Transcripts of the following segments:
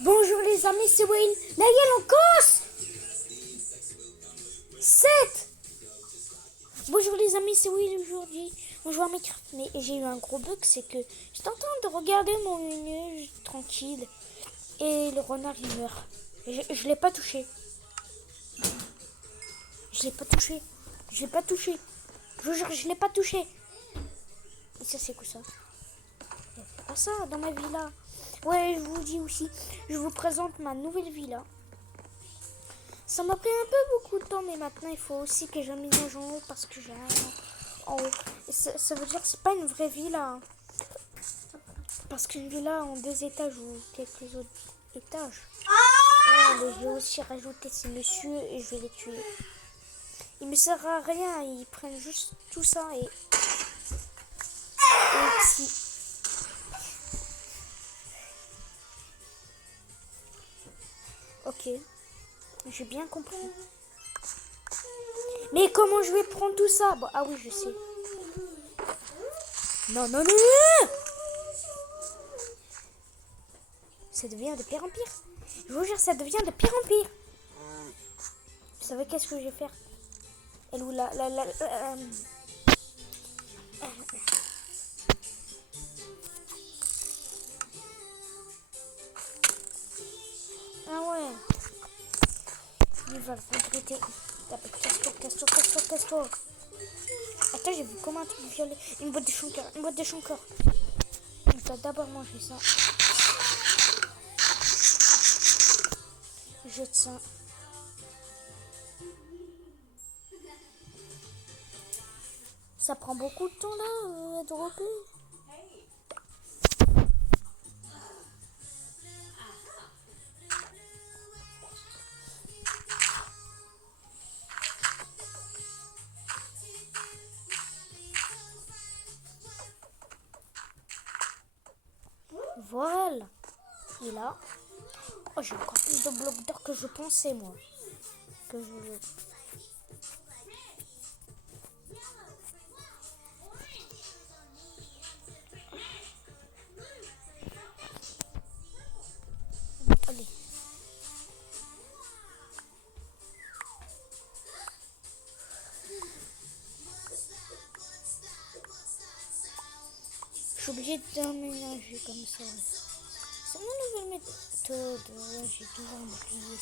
Bonjour les amis, c'est Wayne. La gueule en cosse 7. Bonjour les amis, c'est Wayne. Aujourd'hui, on joue à Minecraft. Mais j'ai eu un gros bug, c'est que j'étais en train de regarder mon menu tranquille. Et le renard il meurt. Je l'ai pas touché. Je l'ai pas touché. Je l'ai pas touché. Je vous jure, je l'ai pas touché. Et ça c'est quoi ça? Pas ça dans ma villa. Ouais, je vous dis aussi, je vous présente ma nouvelle villa. Ça m'a pris un peu beaucoup de temps, mais maintenant il faut aussi que j'aménage en haut parce que j'ai rien en haut. Et ça veut dire que c'est pas une vraie villa. Hein. Parce qu'une villa en 2 étages ou quelques autres étages. Ouais, je vais aussi rajouter ces messieurs et je vais les tuer. Ils me servent à rien, ils prennent juste tout ça et si. Ok, j'ai bien compris. Mais comment je vais prendre tout ça? Bon, ah oui, je sais. Non, non, non, non. Ça devient de pire en pire. Je vous jure, ça devient de pire en pire. Vous savez qu'est-ce que je vais faire? Elle ou la Ah ouais. Il va le regretter. Casse-toi, casse-toi, casse-toi, casse-toi. Attends, j'ai vu comment un truc violet. Une boîte de chou-cœur, une boîte de chou-cœur. On doit d'abord manger ça. Jette ça. Ça prend beaucoup de temps là à dropper. Voilà. Et là, oh, j'ai encore plus de blocs d'or que je pensais moi. Que je... Allez. Je suis obligée d'aménager comme ça. C'est mon nouvelle méthode. J'ai toujours oublié.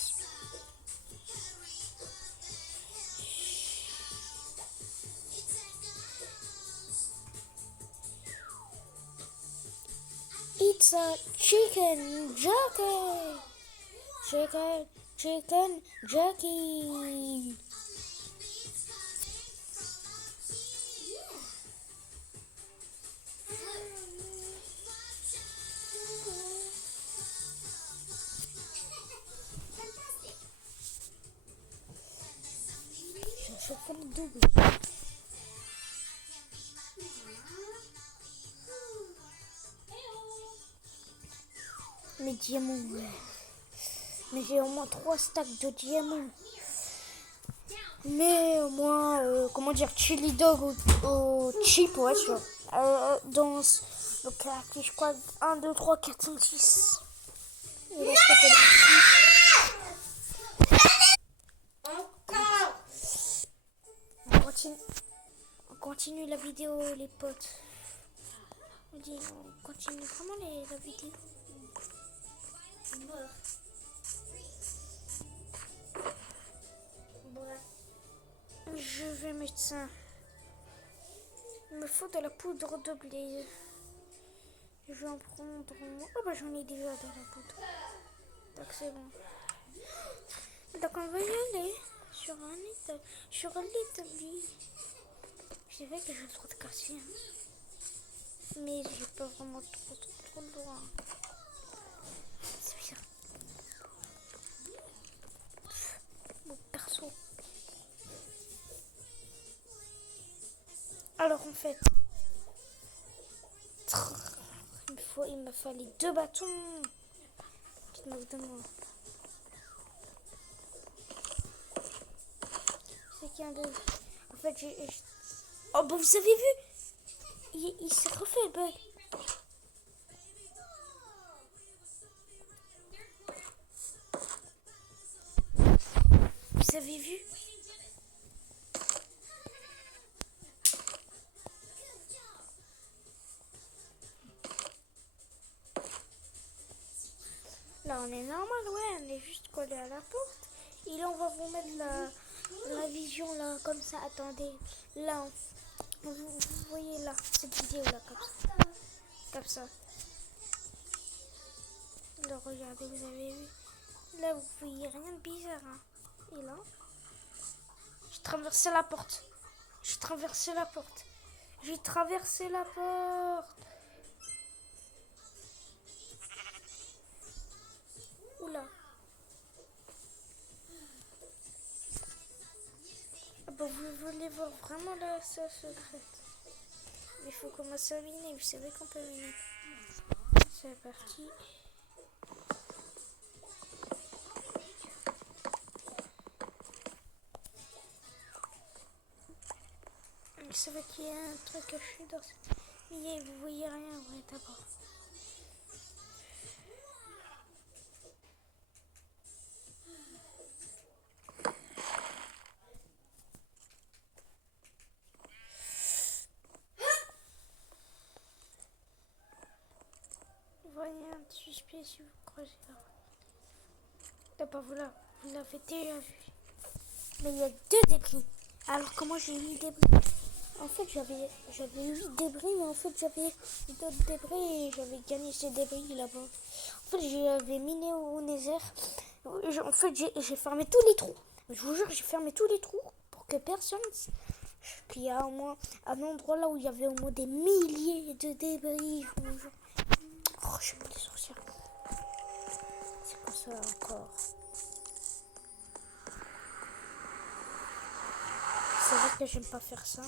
It's a chicken jockey. Chicken jockey. Je fais le double. Mes diamants, ouais. Mais j'ai au moins 3 stacks de diamants. Mais au moins, comment dire, chili dog au chip, ouais, tu vois. Dans le quartier, je crois, 1, 2, 3, 4, 5, 6. Et là, on continue la vidéo, les potes. On continue vraiment la vidéo. Je vais mettre ça. Il me faut de la poudre de blé. Je vais en prendre. Oh bah j'en ai déjà de la poudre. Donc c'est bon. Donc on va y aller sur un établi. Je savais que j'ai trop de quartier. Hein. Mais j'ai pas vraiment trop de loin. C'est bizarre. Mon perso. Alors en fait, il me fallait 2 bâtons. Petite moque de moi. C'est qu'il y a deux. En fait, oh bah vous avez vu, il s'est refait le bug. Vous avez vu? Là, on est normal, ouais, on est juste collé à la porte. Et là, on va vous mettre la vision, là, comme ça. Attendez, là, vous voyez, là, cette vidéo, là, comme ça. Comme ça. Là, regardez, vous avez vu? Là, vous voyez rien de bizarre, hein. Et là, j'ai traversé la porte. J'ai traversé la porte. J'ai traversé la porte. Oula. Ah bah, vous voulez voir vraiment la salle secrète. Il faut commencer à miner. Vous savez qu'on peut miner. C'est parti. C'est vrai qu'il y a un truc caché dans cette... Mais vous voyez rien, ouais, d'abord. Vous voyez un suspect si vous croisez là. D'abord, voilà, vous l'avez déjà vu. Mais il y a 2 débris. Alors, comment j'ai eu des débris? En fait, j'avais eu débris, mais en fait, j'avais d'autres débris et j'avais gagné ces débris là-bas. En fait, j'avais miné au Nether. En fait, j'ai fermé tous les trous. Je vous jure, j'ai fermé tous les trous pour que personne... Qu'il y a au moins un endroit là où il y avait au moins des milliers de débris. Je vous jure. Oh, je suis pas des sorcières. C'est quoi ça encore? C'est vrai que j'aime pas faire ça.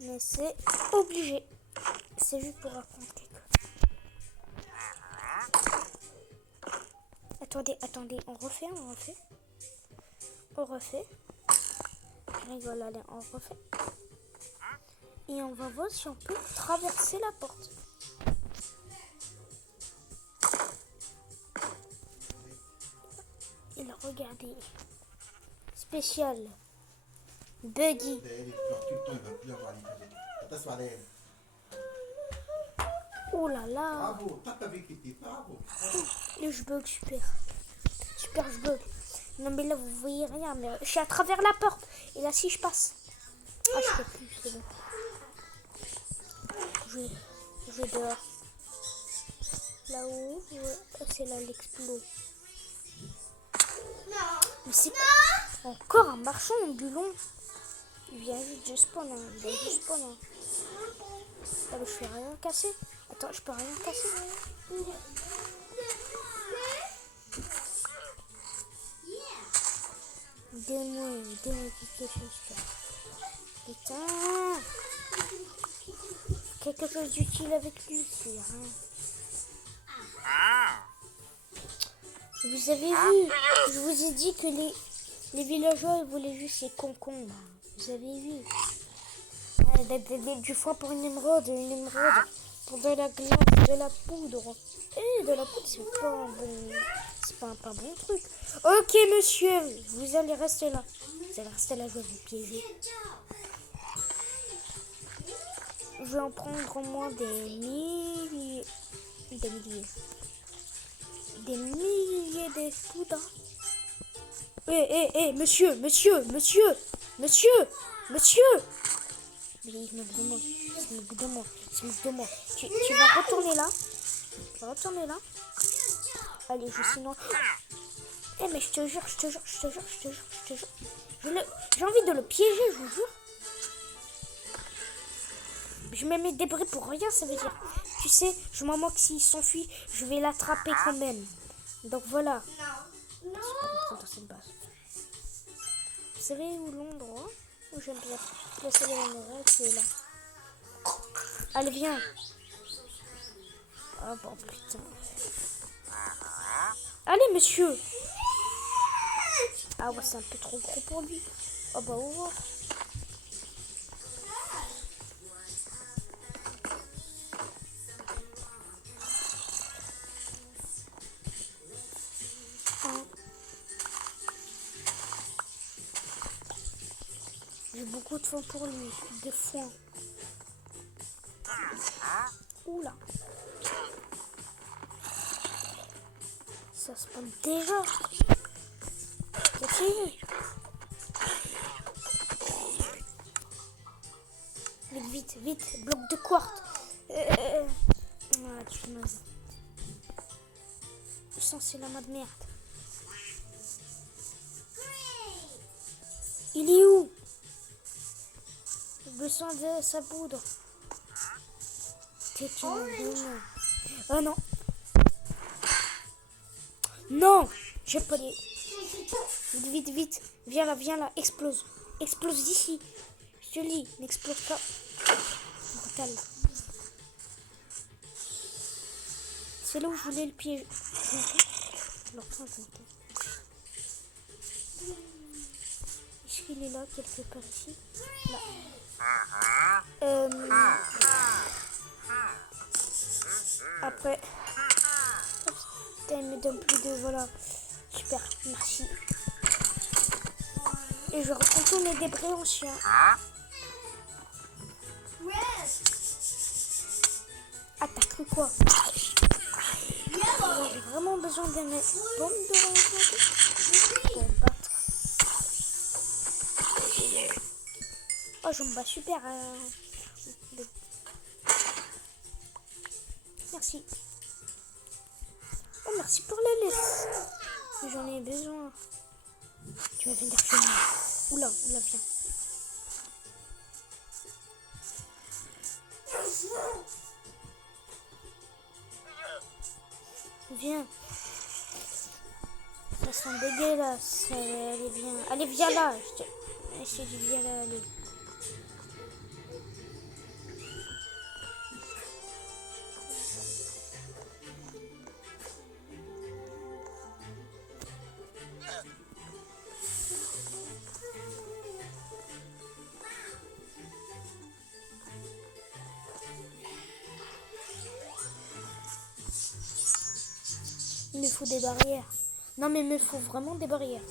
Mais c'est obligé. C'est juste pour apprendre quelque chose. Attendez, on refait. On refait. Je rigole, allez, on refait. Et on va voir si on peut traverser la porte. Et là, regardez. Spécial. Buggy. Oh là là. Bravo, tape avec tes pieds, bravo. Et je bug, super. Super, je bug. Non mais là, vous voyez rien. Mais je suis à travers la porte. Et là, si je passe. Ah, je peux plus, c'est bon. Je vais dehors. Là-haut, ouais. C'est là l'explo. Mais c'est quoi? Encore un marchand ambulant. Il vient juste de spawn. Hein. Il vient juste de spawn. Hein. Ah, mais je fais rien casser. Attends, je peux rien casser. Dis-moi quelque chose. Putain. Quelque chose d'utile avec lui, c'est rien. Vous avez vu, je vous ai dit que les villageois ils voulaient juste ces concombres. Vous avez vu. Du foin pour une émeraude pour de la glace, de la poudre. De la poudre, c'est pas un bon truc. Ok, monsieur, vous allez rester là. Vous allez rester là, je vais vous piéger. Je vais en prendre au moins des milliers de poudres. Monsieur. Mais il se moque de moi. Tu vas retourner là. Allez, sinon... mais je te jure. J'ai envie de le piéger, je vous jure. Je mets mes débris pour rien, ça veut dire... Tu sais, je m'en moque s'il s'enfuit, je vais l'attraper quand même. Donc voilà. C'est pour rentrer dans cette base. Vous savez où l'endroit où j'aime bien placer les émeraudes, c'est là. Allez, viens. Ah bon, putain. Allez, monsieur. Ah ouais, c'est un peu trop gros pour lui. Ah bah, au revoir. J'ai beaucoup de foin pour lui. De foin. Oula. Ça spawn déjà. Qu'est-ce que c'est? Vite, vite, vite. Bloc de quartz. Ah, tu m'as... Je sens c'est la main de merde. Il est où? J'ai besoin de sa poudre. T'es une... Oh non. Non. J'ai pas les... Vite, vite, vite. Viens là, explose. Explose d'ici. Je te dis, n'explose pas. Brutal. C'est là où je voulais le piéger. Est-ce qu'il est là, quelque part ici? Là. Après. Putain, il me donne plus de... Voilà. Super, merci. Et je retourne les débris en chien. Ah, t'as cru quoi? J'ai vraiment besoin de mes bombes de rencontre pour battre. Oh, je me bats super. Merci. Oh, merci pour la laisse. J'en ai besoin. Tu vas venir chez moi. Oula, viens. Viens. Ça sent dégueulasse. Allez, viens. Allez, viens là. Je te dis, viens là, allez. Il me faut des barrières. Non, mais il me faut vraiment des barrières.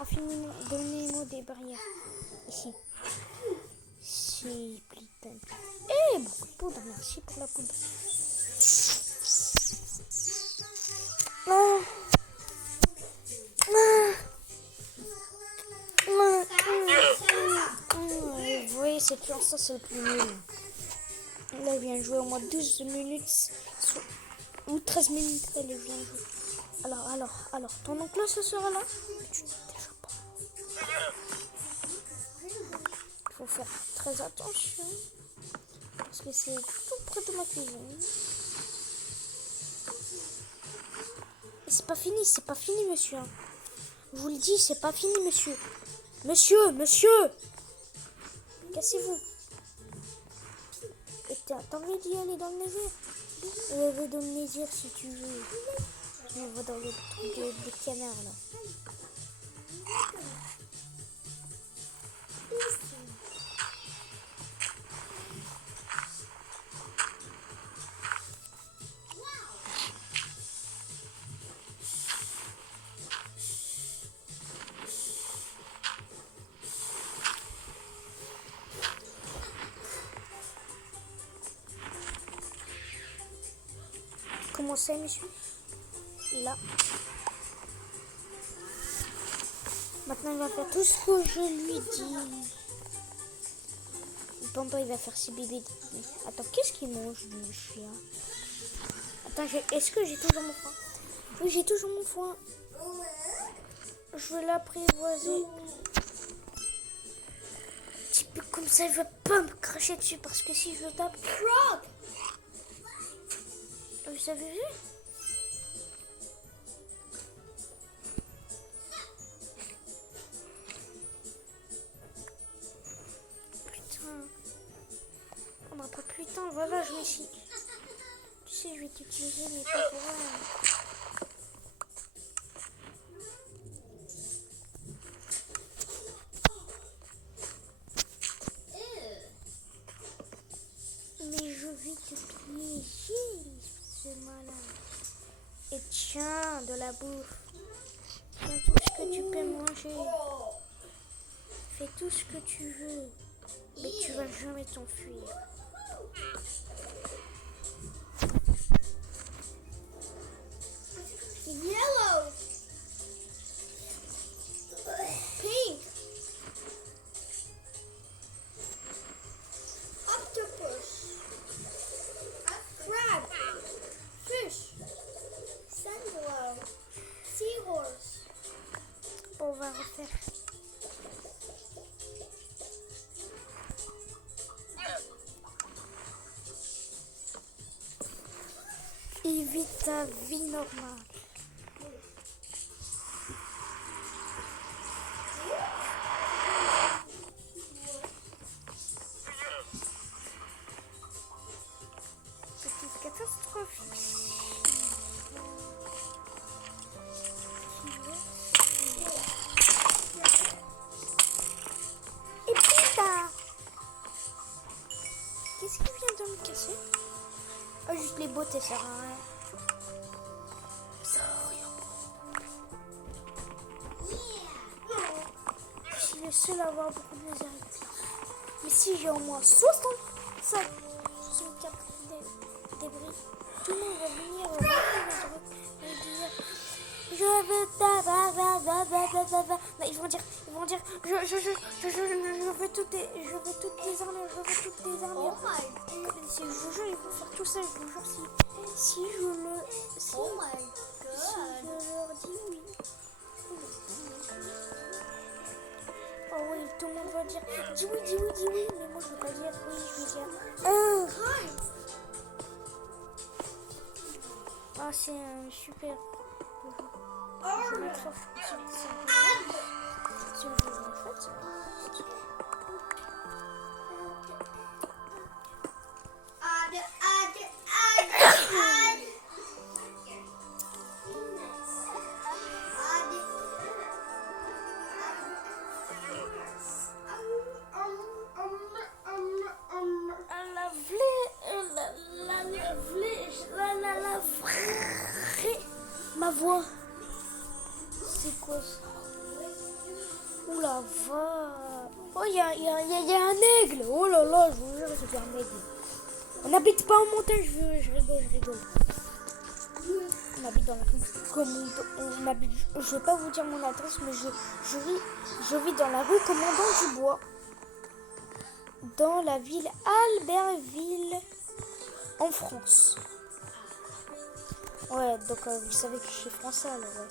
Infiniment, donnez-moi des barrières. Ici. C'est putain. Eh, beaucoup de poudre. Merci pour la poudre. Vous voyez, cette chanson, c'est le plus nul. Là, il vient de jouer au moins 12 minutes. Ou 13 minutes, elle vient de jouer. Alors, ton oncle ce sera là? Tu n'es déjà pas. Il faut faire très attention. Parce que c'est tout près de ma cuisine. Et c'est pas fini, monsieur. Je vous le dis, c'est pas fini, monsieur. Monsieur! Cassez-vous. Et t'as envie d'y aller dans le désert? Va dans le désert si tu veux. On va dans le truc des canards là. Comment c'est, monsieur? Là. Maintenant, il va faire tout ce que je lui dis. Pendant, il va faire ses bébés. Attends, qu'est-ce qu'il mange, le chien? Attends, est-ce que j'ai toujours mon foin? Oui, j'ai toujours mon foin. Je vais l'apprivoiser. Un petit peu comme ça, il va pas me cracher dessus parce que si je le tape... Vous avez vu? Putain. On n'a pas plus de temps. Voilà, je vais ici. Tu sais, je vais t'utiliser, mais pas pour rien. Mais je vais te piéger, ce malin. Et tiens, de la bouffe. Tiens tout ce que tu peux manger. Fais tout ce que tu veux, mais tu vas jamais t'enfuir. Yellow. Pink. Octopus. Crab. Fish. Sandalwood. Seahorse. Bon, on va refaire. Et vis ta vie normale. Petite catastrophe. Et putain! Qu'est-ce qui vient de me casser? Ah, juste les bottes, ça sert à rien. Ça sert à rien. Je suis le seul à avoir beaucoup de miséricorde. Mais si j'ai au moins 65, 64 débris, tout le monde va venir me dire je veux ta. Ils vont dire, je veux toutes tes armures, Si je vous jure, ils vont faire tout ça, je vous jure, si je leur dis oui. Oh oui, tout le monde va dire, dis oui, mais moi je veux pas dire oui, je veux dire Ah, c'est un super. Je vais mettre sur le jeu, en fait. Ma voix. C'est quoi ça? Oula, va. Oh, il y a un aigle. Oh là là, je vous jure, c'est un aigle. On n'habite pas en montagne, je rigole. On habite dans la rue on habite, je vais pas vous dire mon adresse, mais je vis dans la rue Commandant Dubois. Dans la ville Albertville, en France. Ouais, donc vous savez que je suis français alors, ouais.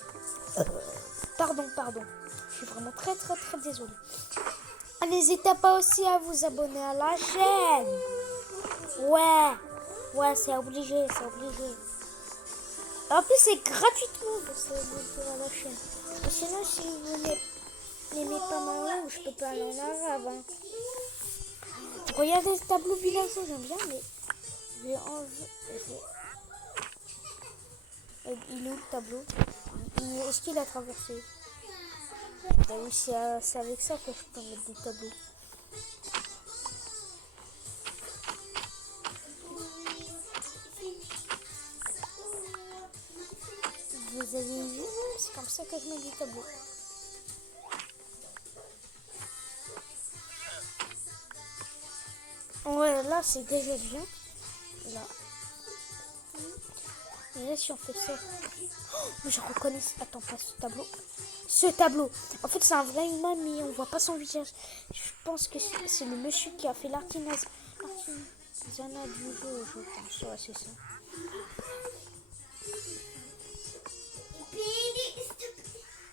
Pardon. Je suis vraiment très désolée. N'hésitez pas aussi à vous abonner à la chaîne. Ouais, c'est obligé. En plus, c'est gratuitement de s'abonner à la chaîne. Et sinon, si vous n'aimez pas ma langue, je peux pas aller en arabe. Hein. Regardez ce tableau villageois, j'aime bien, mais j'ai envie. Il est où le tableau? Est-ce qu'il a traversé? Ben oui, c'est avec ça que je peux mettre des tableaux. Vous avez vu? C'est comme ça que je mets des tableaux. Ouais, là c'est déjà bien. Là. Et là, si on fait ça. Oh, je reconnais. Attends, pas ce tableau. Ce tableau. En fait, c'est un vrai humain, mais on voit pas son visage. Je pense que c'est le monsieur qui a fait l'artisanat du jeu, je pense. Ouais, c'est ça.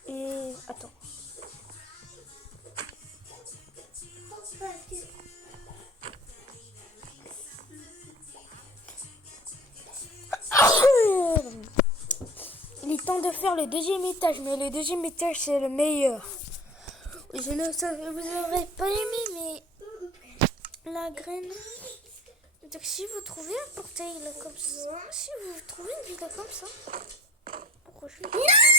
Et. Attends. Il est temps de faire le deuxième étage, mais le deuxième étage c'est le meilleur. Je le savais, vous n'aurez pas aimé, mais la graine. Donc si vous trouvez un portail là, comme ça, si vous trouvez une vidéo comme ça, pourquoi je... Non!